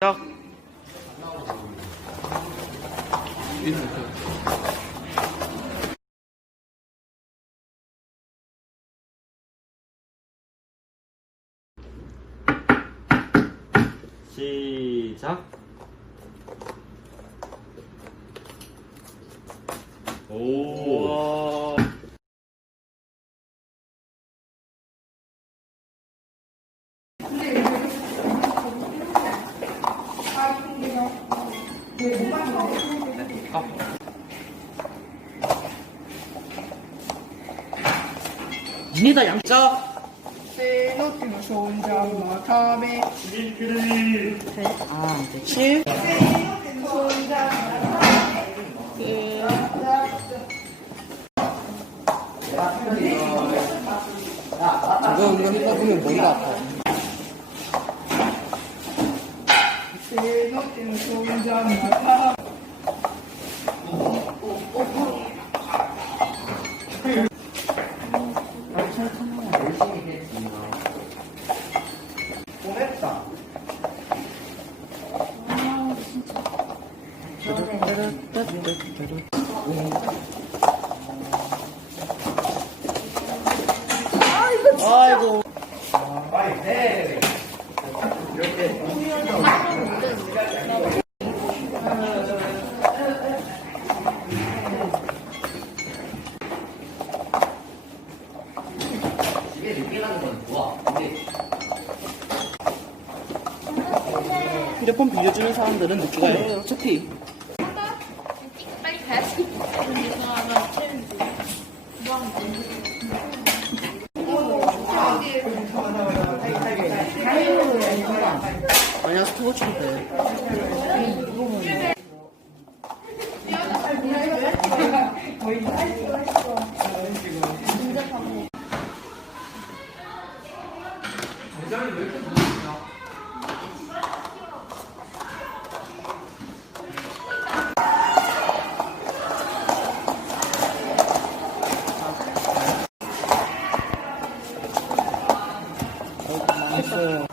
시작. 시작. 오. 니네다 양자. せーのってのしょんじゃんまため 아, 이제 7. 이거 은근히 떠보면 머리가 아파. 아이고. 휴대폰 빌려주는 사람들은 늦게 가요. 어차피. 빨리 가야지. 아니야, 스토어 치면 돼. 했어요.